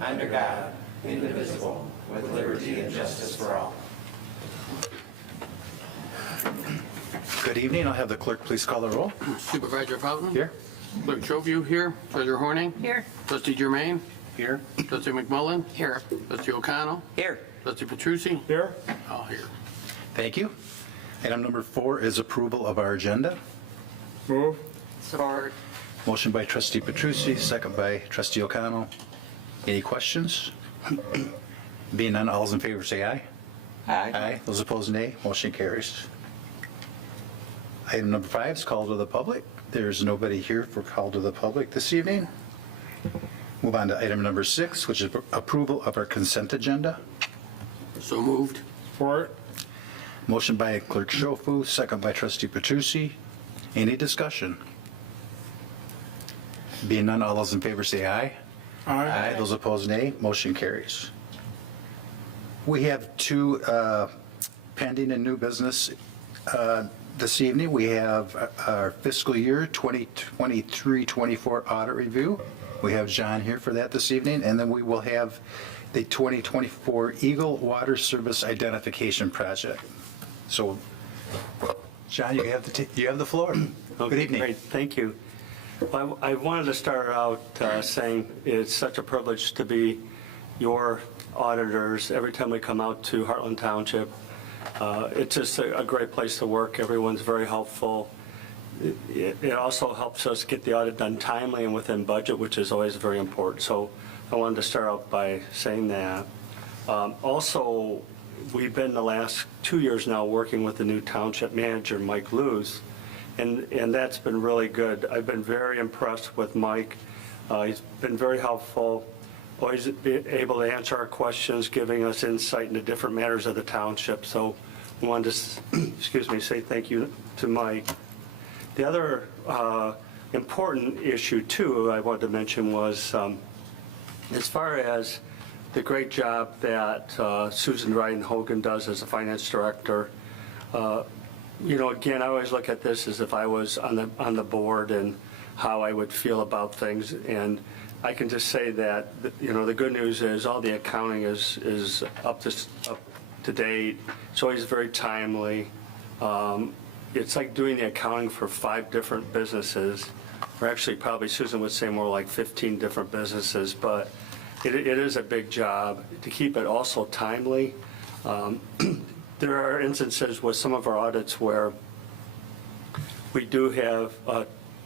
under God, indivisible, with liberty and justice for all. Good evening. I'll have the clerk please call the roll. Supervisor Fountain? Here. Clerk Troview here. Treasurer Horning? Here. Trustee Germain? Here. Trustee McMullen? Here. Trustee O'Connell? Here. Trustee Petrucci? Here. All here. Thank you. Item number 4 is approval of our agenda. Move. Support. Motion by trustee Petrucci, second by trustee O'Connell. Any questions? Being none, all those in favor say aye. Aye. Those opposed, nay. Motion carries. Item number 5 is call to the public. There's nobody here for call to the public this evening. Move on to item number 6, which is approval of our consent agenda. So moved. Support. Motion by clerk Schofu, second by trustee Petrucci. Any discussion? Being none, all those in favor say aye. Aye. Those opposed, nay. Motion carries. We have 2 pending and new business this evening. We have our fiscal year 2023-24 audit review. We have John here for that this evening, and then we will have the 2024 Eagle Water Service Identification Project. So, John, you have the floor. Good evening. Great, thank you. Well, I wanted to start out saying it's such a privilege to be your auditors every time we come out to Heartland Township. It's just a great place to work. Everyone's very helpful. It also helps us get the audit done timely and within budget, which is always very important. So I wanted to start out by saying that. Also, we've been the last 2 years now working with the new township manager, Mike Luz, and that's been really good. I've been very impressed with Mike. He's been very helpful, always able to answer our questions, giving us insight into different matters of the township. So I wanted to, say thank you to Mike. The other important issue, too, I wanted to mention was as far as the great job that Susan Dryden Hogan does as a finance director. Again, I always look at this as if I was on the board and how I would feel about things. And I can just say that, the good news is all the accounting is up to date. It's always very timely. It's like doing the accounting for 5 different businesses, or actually probably Susan would say more like 15 different businesses, but it is a big job to keep it also timely. There are instances with some of our audits where we do have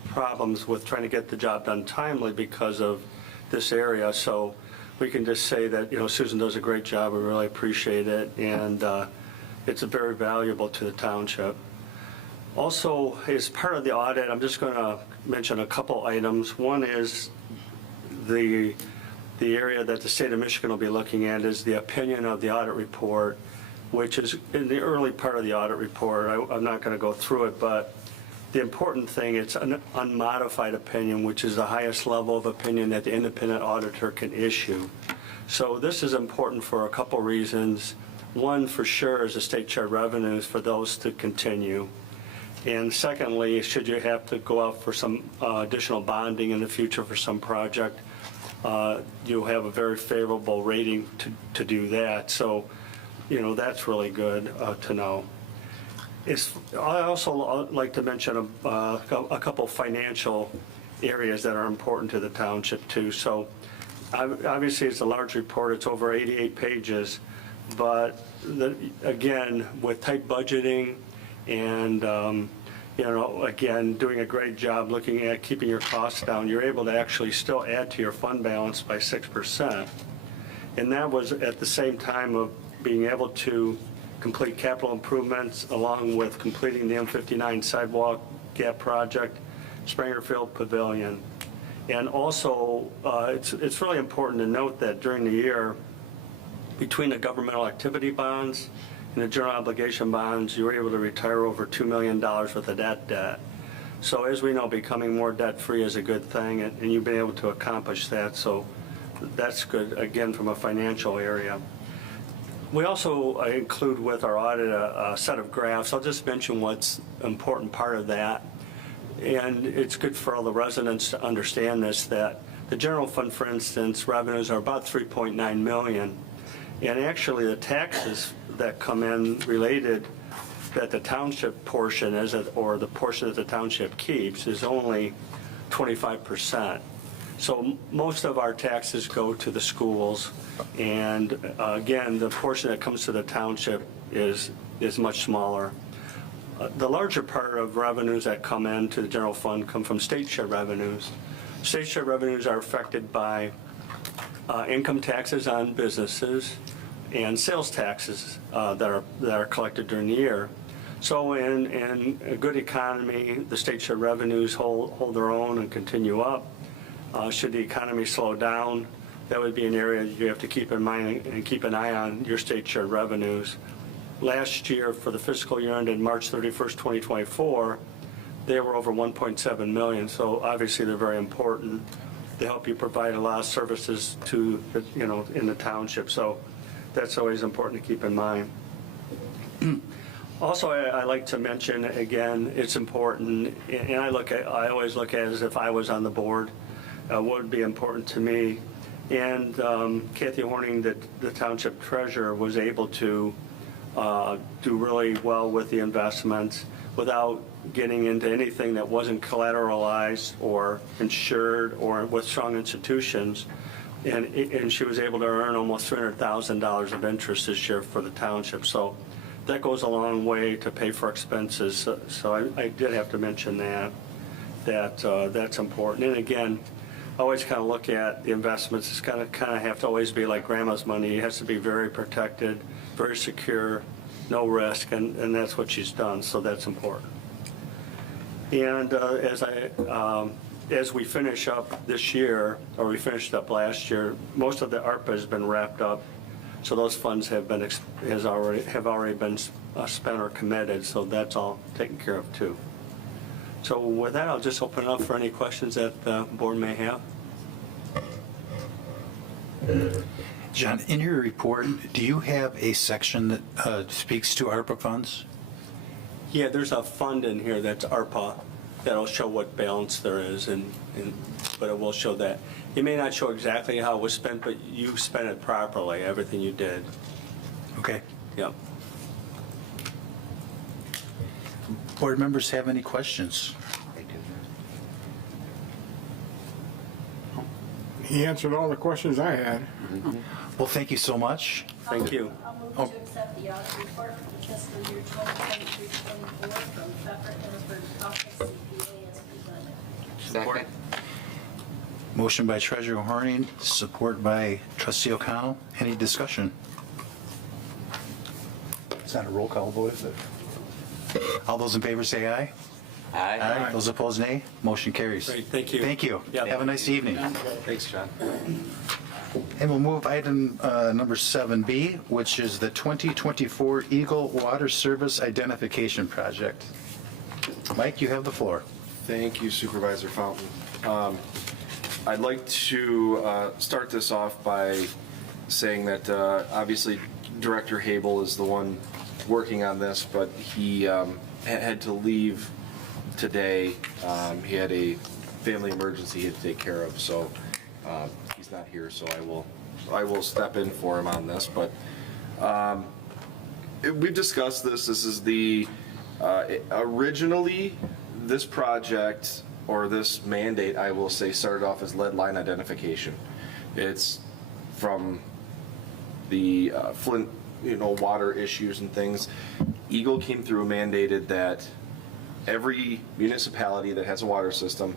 problems with trying to get the job done timely because of this area. So we can just say that, Susan does a great job. We really appreciate it. And it's very valuable to the township. Also, as part of the audit, I'm just going to mention a couple items. One is the area that the state of Michigan will be looking at is the opinion of the audit report, which is in the early part of the audit report. I'm not going to go through it, but the important thing, it's an unmodified opinion, which is the highest level of opinion that the independent auditor can issue. So this is important for a couple reasons. One, for sure, is the state share revenues for those to continue. And secondly, should you have to go out for some additional bonding in the future for some project, you'll have a very favorable rating to do that. So, that's really good to know. I also like to mention a couple financial areas that are important to the township too. So obviously it's a large report, it's over 88 pages, but again, with tight budgeting and again, doing a great job looking at keeping your costs down, you're able to actually still add to your fund balance by 6%. And that was at the same time of being able to complete capital improvements along with completing the M59 sidewalk gap project, Springerfield Pavilion. And also, it's really important to note that during the year, between the governmental activity bonds and the general obligation bonds, you were able to retire over $2 million worth of that debt. So as we know, becoming more debt-free is a good thing, and you've been able to accomplish that. So that's good, again, from a financial area. We also include with our audit a set of graphs. I'll just mention what's an important part of that. And it's good for all the residents to understand this, that the general fund, for instance, revenues are about 3.9 million. And actually, the taxes that come in related, that the township portion is, or the portion that the township keeps, is only 25%. So most of our taxes go to the schools, and again, the portion that comes to the township is much smaller. The larger part of revenues that come into the general fund come from state share revenues. State share revenues are affected by income taxes on businesses and sales taxes that are collected during the year. So in a good economy, the state share revenues hold their own and continue up. Should the economy slow down, that would be an area you have to keep in mind and keep an eye on your state share revenues. Last year, for the fiscal year ended March 31st, 2024, they were over 1.7 million, so obviously they're very important. They help you provide a lot of services to, in the township, so that's always important to keep in mind. Also, I like to mention, again, it's important, and I always look at it as if I was on the board, what would be important to me. And Kathy Horning, the township treasurer, was able to do really well with the investments without getting into anything that wasn't collateralized or insured or with strong institutions. And she was able to earn almost $300,000 of interest this year for the township. So that goes a long way to pay for expenses. So I did have to mention that's important. And again, I always kind of look at the investments. It's kind of have to always be like grandma's money. It has to be very protected, very secure, no risk, and that's what she's done. So that's important. And as we finish up this year, or we finished up last year, most of the ARPA has been wrapped up. So those funds have already been spent or committed. So that's all taken care of too. So with that, I'll just open it up for any questions that the board may have. John, in your report, do you have a section that speaks to ARPA funds? Yeah, there's a fund in here that's ARPA that'll show what balance there is, but it will show that. It may not show exactly how it was spent, but you spent it properly, everything you did. Okay. Yep. Board members have any questions? He answered all the questions I had. Well, thank you so much. Thank you. I'll move to accept the audit report for the fiscal year 2023-24 from Pfeffer Hillsburg Office CPA as presented. Second. Motion by Treasurer Horning, support by Trustee O'Connell. Any discussion? It's not a roll call vote, is it? All those in favor say aye. Aye. Those opposed, nay. Motion carries. Great, thank you. Thank you. Yeah. Have a nice evening. Thanks, John. And we'll move item number 7B, which is the 2024 Eagle Water Service Identification Project. Mike, you have the floor. Thank you, Supervisor Fountain. I'd like to start this off by saying that obviously Director Habel is the one working on this, but he had to leave today. He had a family emergency he had to take care of, so he's not here, so I will step in for him on this. But we've discussed this. This is the originally this project, or this mandate, I will say, started off as lead line identification. It's from the Flint, water issues and things. Eagle came through, mandated that every municipality that has a water system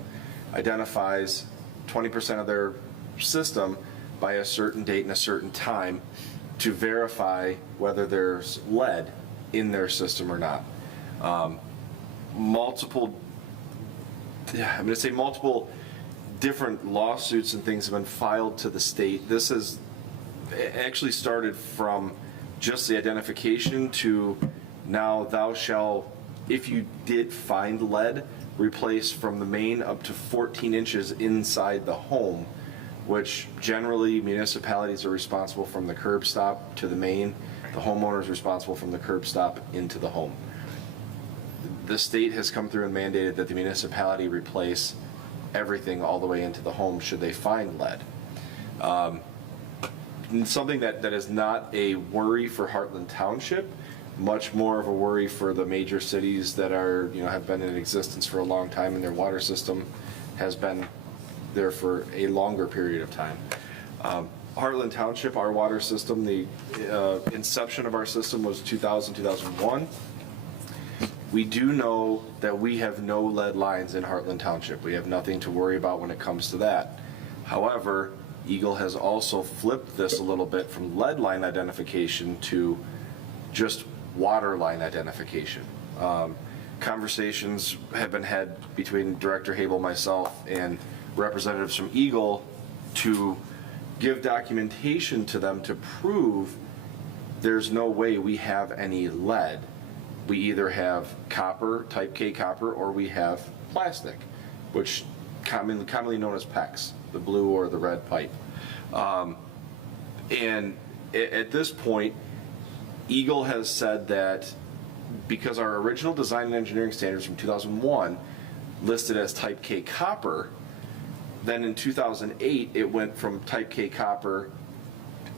identifies 20% of their system by a certain date and a certain time to verify whether there's lead in their system or not. Multiple different lawsuits and things have been filed to the state. This has actually started from just the identification to now thou shall, if you did find lead, replace from the main up to 14 inches inside the home, which generally municipalities are responsible from the curb stop to the main. The homeowner is responsible from the curb stop into the home. The state has come through and mandated that the municipality replace everything all the way into the home should they find lead. Something that is not a worry for Heartland Township, much more of a worry for the major cities that are, have been in existence for a long time, and their water system has been there for a longer period of time. Heartland Township, our water system, the inception of our system was 2000, 2001. We do know that we have no lead lines in Heartland Township. We have nothing to worry about when it comes to that. However, Eagle has also flipped this a little bit from lead line identification to just water line identification. Conversations have been had between Director Habel, myself, and representatives from Eagle to give documentation to them to prove there's no way we have any lead. We either have copper, type K copper, or we have plastic, which commonly known as PEX, the blue or the red pipe. And at this point, Eagle has said that because our original design and engineering standards from 2001 listed as type K copper, then in 2008 it went from type K copper,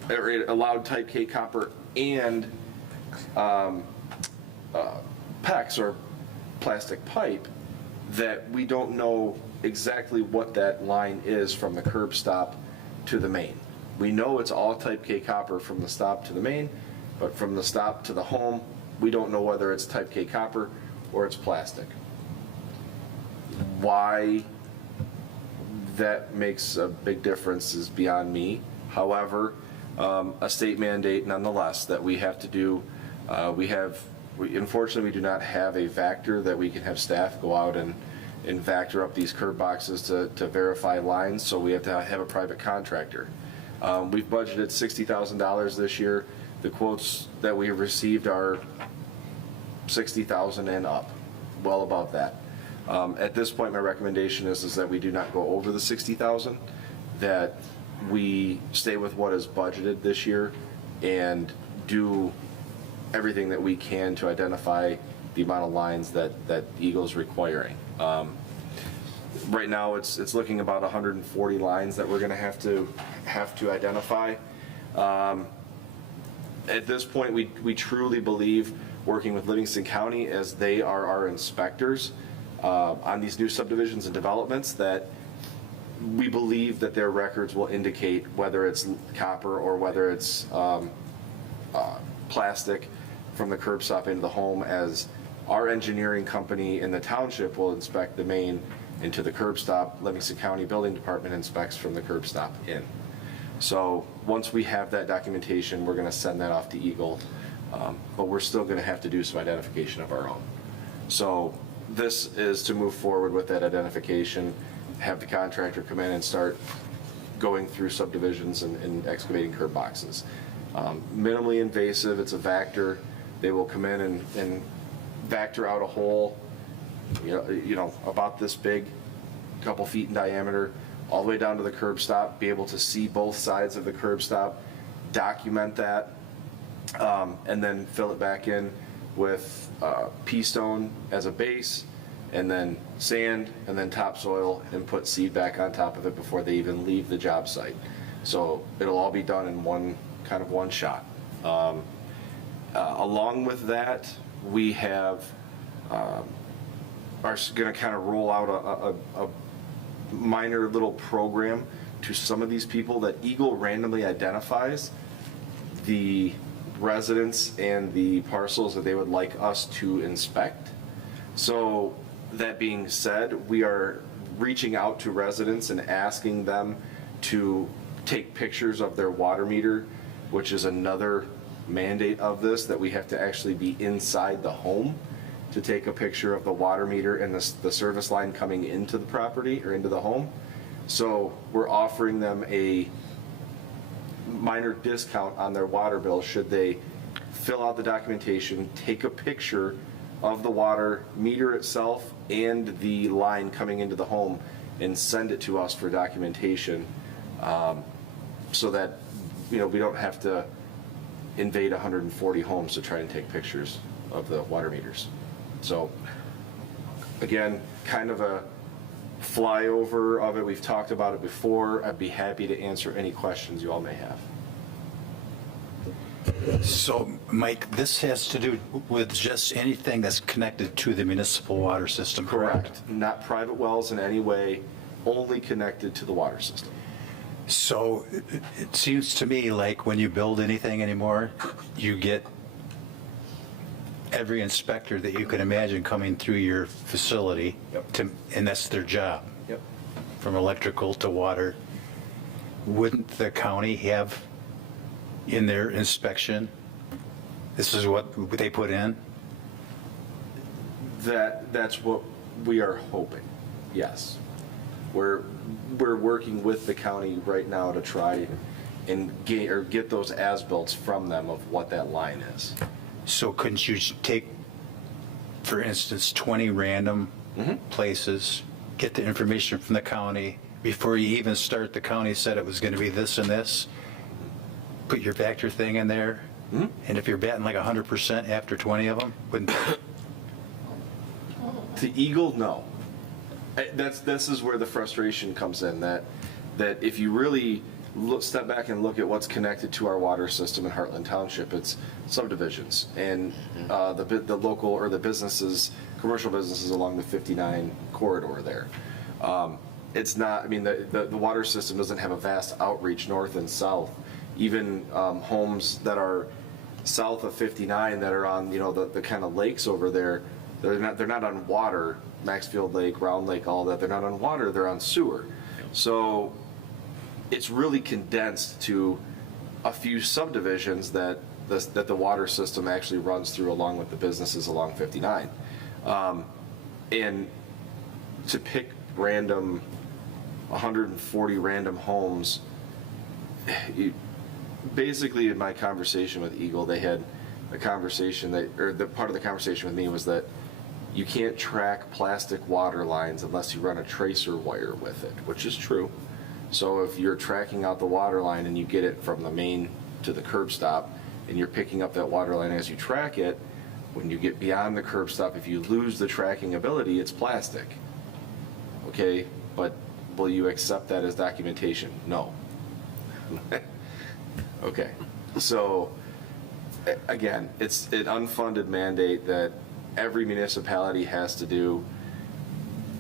or it allowed type K copper and PEX, or plastic pipe, that we don't know exactly what that line is from the curb stop to the main. We know it's all type K copper from the stop to the main, but from the stop to the home, we don't know whether it's type K copper or it's plastic. Why that makes a big difference is beyond me. However, a state mandate nonetheless that we have to do. Unfortunately, we do not have a vector that we can have staff go out and vector up these curb boxes to verify lines, so we have to have a private contractor. We've budgeted $60,000 this year. The quotes that we have received are $60,000 and up, well above that. At this point, my recommendation is that we do not go over the $60,000, that we stay with what is budgeted this year and do everything that we can to identify the amount of lines that Eagle's requiring. Right now, it's looking about 140 lines that we're going to have to identify. At this point, we truly believe, working with Livingston County as they are our inspectors on these new subdivisions and developments, that we believe that their records will indicate whether it's copper or whether it's plastic from the curb stop into the home, as our engineering company in the township will inspect the main into the curb stop. Livingston County Building Department inspects from the curb stop in. So once we have that documentation, we're going to send that off to Eagle, but we're still going to have to do some identification of our own. So this is to move forward with that identification, have the contractor come in and start going through subdivisions and excavating curb boxes. Minimally invasive, it's a vector. They will come in and vector out a hole, about this big, a couple feet in diameter, all the way down to the curb stop, be able to see both sides of the curb stop, document that, and then fill it back in with pea stone as a base, and then sand, and then topsoil, and put seed back on top of it before they even leave the job site. So it'll all be done in one shot. Along with that, we are going to kind of roll out a minor little program to some of these people that Eagle randomly identifies the residents and the parcels that they would like us to inspect. So that being said, we are reaching out to residents and asking them to take pictures of their water meter, which is another mandate of this, that we have to actually be inside the home to take a picture of the water meter and the service line coming into the property or into the home. So we're offering them a minor discount on their water bill should they fill out the documentation, take a picture of the water meter itself and the line coming into the home, and send it to us for documentation, so that we don't have to invade 140 homes to try and take pictures of the water meters. So again, kind of a flyover of it. We've talked about it before. I'd be happy to answer any questions you all may have. So, Mike, this has to do with just anything that's connected to the municipal water system, correct? Not private wells in any way, only connected to the water system. So it seems to me like when you build anything anymore, you get every inspector that you can imagine coming through your facility, Yep. and that's their job, Yep. from electrical to water. Wouldn't the county have in their inspection, this is what they put in? That's what we are hoping, yes. We're working with the county right now to try and get those as-bills from them of what that line is. So couldn't you take, for instance, 20 random places, get the information from the county, before you even start, the county said it was going to be this and this, put your factor thing in there, and if you're batting like 100% after 20 of them, wouldn't, To Eagle, no. This is where the frustration comes in, that if you really step back and look at what's connected to our water system in Heartland Township, it's subdivisions and the local or the businesses, commercial businesses along the 59 corridor there. It's not, I mean, the water system doesn't have a vast outreach north and south. Even homes that are south of 59 that are on, the kind of lakes over there, they're not on water, Maxfield Lake, Round Lake, all that. They're not on water, they're on sewer. So it's really condensed to a few subdivisions that the water system actually runs through along with the businesses along 59. And to pick 140 random homes, basically in my conversation with Eagle, they had a conversation the part of the conversation with me was that you can't track plastic water lines unless you run a tracer wire with it, which is true. So if you're tracking out the water line and you get it from the main to the curb stop and you're picking up that water line as you track it, when you get beyond the curb stop, if you lose the tracking ability, it's plastic. Okay, but will you accept that as documentation? No. Okay, so again, it's an unfunded mandate that every municipality has to do.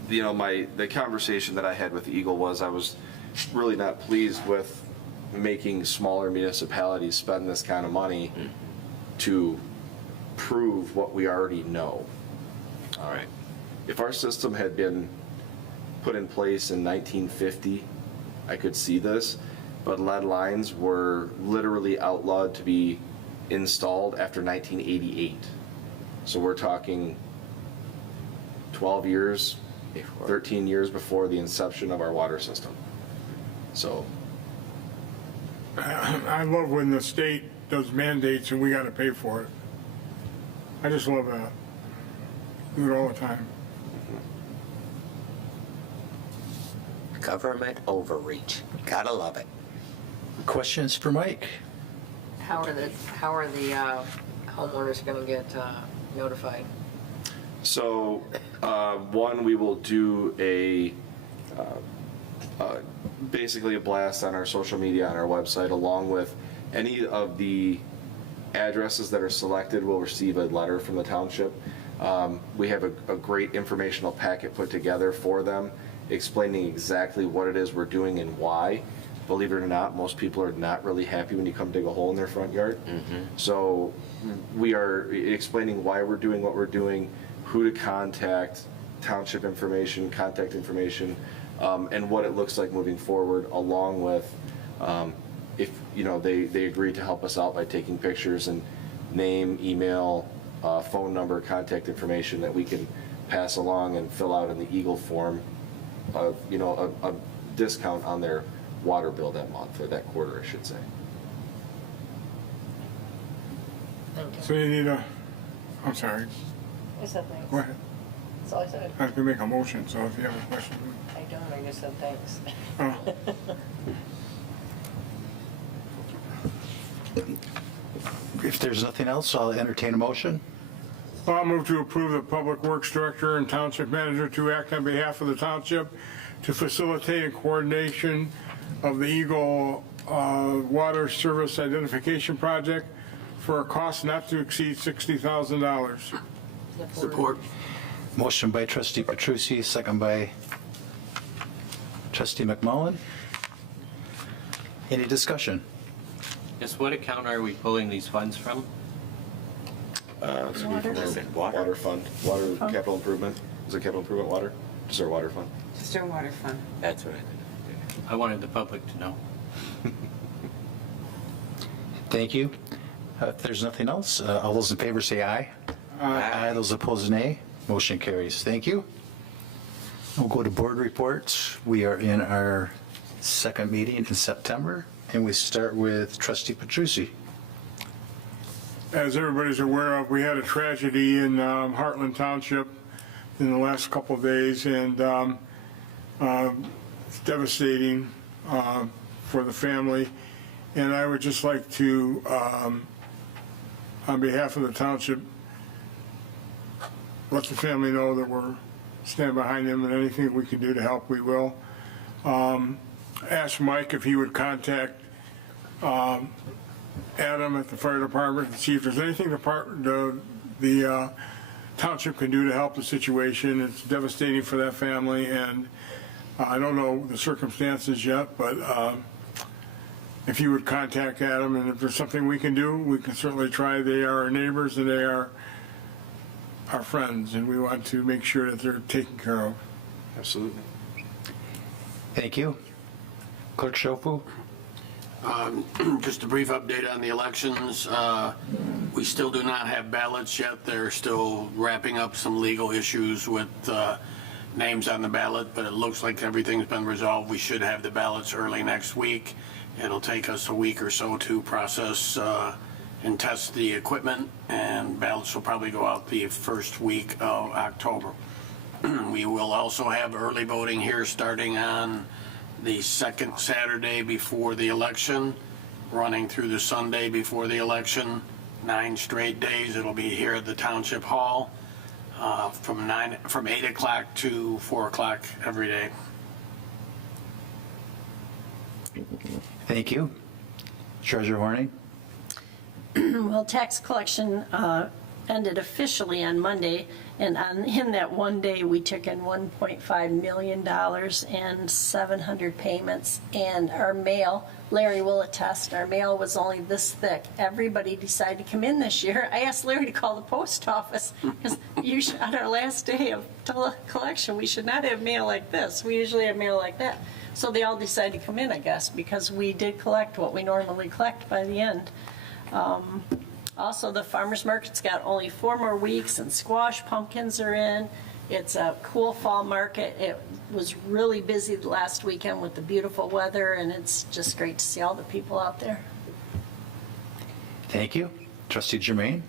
The conversation that I had with Eagle was I was really not pleased with making smaller municipalities spend this kind of money to prove what we already know. All right. If our system had been put in place in 1950, I could see this, but lead lines were literally outlawed to be installed after 1988. So we're talking 12 years, 13 years before the inception of our water system. So I love when the state does mandates and we gotta pay for it. I just love that. Do it all the time. Government overreach. Gotta love it. questions for Mike? How are the homeowners gonna get notified? So, one, we will do basically a blast on our social media, on our website, along with any of the addresses that are selected will receive a letter from the township. We have a great informational packet put together for them, explaining exactly what it is we're doing and why. Believe it or not, most people are not really happy when you come dig a hole in their front yard. So we are explaining why we're doing what we're doing, who to contact, township information, contact information, and what it looks like moving forward, along with if they agree to help us out by taking pictures and name, email, phone number, contact information that we can pass along and fill out in the Eagle form, a discount on their water bill that month, or that quarter, I should say. Thank you. So you need I'm sorry, I said thanks. go ahead. That's all I said. I have to make a motion, so if you have a question. I don't, I just said thanks. Oh, If there's nothing else, I'll entertain a motion. I'll move to approve the public works director and township manager to act on behalf of the township to facilitate and coordination of the Eagle Water Service Identification Project for a cost not to exceed $60,000. Support. Motion by trustee Petrusi, second by trustee McMullen. Any discussion? Yes, what account are we pulling these funds from? Water fund, water capital improvement. Is it capital improvement water? Just our water fund? Just our water fund. That's what I wanted the public to know. Thank you. If there's nothing else, all those in favor say aye. Aye. Those opposed, nay. Motion carries. Thank you. We'll go to board reports. We are in our second meeting in September, and we start with trustee Petrusi. As everybody's aware of, we had a tragedy in Heartland Township in the last couple of days, and it's devastating for the family. And I would just like to, on behalf of the township, let the family know that we're stand behind them, and anything we can do to help, we will. Ask Mike if he would contact Adam at the fire department and see if there's anything the township can do to help the situation. It's devastating for that family, and I don't know the circumstances yet, but if you would contact Adam, and if there's something we can do, we can certainly try. They are our neighbors, and they are our friends, and we want to make sure that they're taken care of. Absolutely. Thank you. Clerk Shofu? Just a brief update on the elections. We still do not have ballots yet. They're still wrapping up some legal issues with names on the ballot, but it looks like everything's been resolved. We should have the ballots early next week. It'll take us a week or so to process and test the equipment, and ballots will probably go out the first week of October. We will also have early voting here starting on the second Saturday before the election, running through the Sunday before the election, 9 straight days. It'll be here at the Township Hall from 8 o'clock to 4 o'clock every day. Thank you. Treasurer Horning? Well, tax collection ended officially on Monday, and in that one day, we took in $1.5 million and 700 payments, and our mail, Larry will attest, our mail was only this thick. Everybody decided to come in this year. I asked Larry to call the post office, because on our last day of collection, we should not have mail like this. We usually have mail like that. So they all decided to come in, I guess, because we did collect what we normally collect by the end. Also, the farmer's market's got only 4 more weeks, and squash pumpkins are in. It's a cool fall market. It was really busy the last weekend with the beautiful weather, and it's just great to see all the people out there. Thank you. Trustee Jermaine?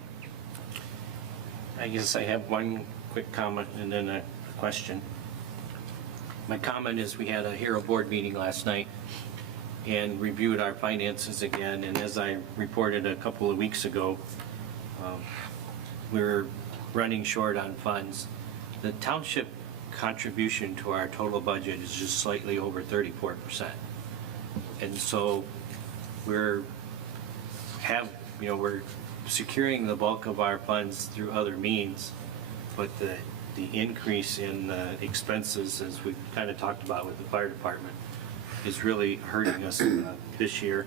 I guess I have one quick comment and then a question. My comment is we had a HERO board meeting last night and reviewed our finances again, and as I reported a couple of weeks ago, we're running short on funds. The township contribution to our total budget is just slightly over 34%. And so we're securing the bulk of our funds through other means, but the increase in expenses, as we kind of talked about with the fire department, is really hurting us this year.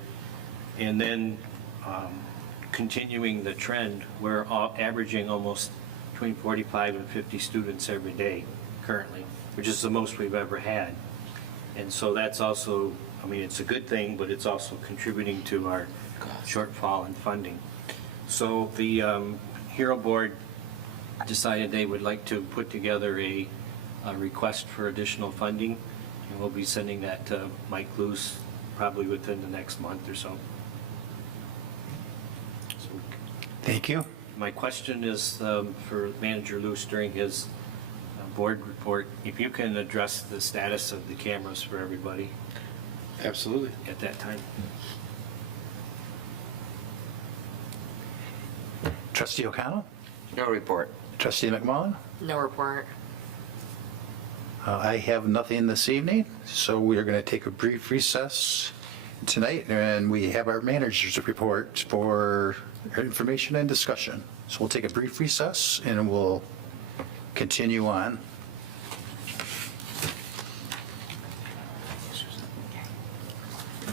And then continuing the trend, we're averaging almost between 45 and 50 students every day currently, which is the most we've ever had. And so that's also, I mean, it's a good thing, but it's also contributing to our shortfall in funding. So the HERO board decided they would like to put together a request for additional funding, and we'll be sending that to Mike Luce probably within the next month or so. Thank you. My question is for Manager Luce during his board report, if you can address the status of the cameras for everybody Absolutely. at that time. Trustee O'Connell? No report. Trustee McMullen? No report. I have nothing this evening, so we are going to take a brief recess tonight, and we have our manager's report for information and discussion. So we'll take a brief recess, and we'll continue on.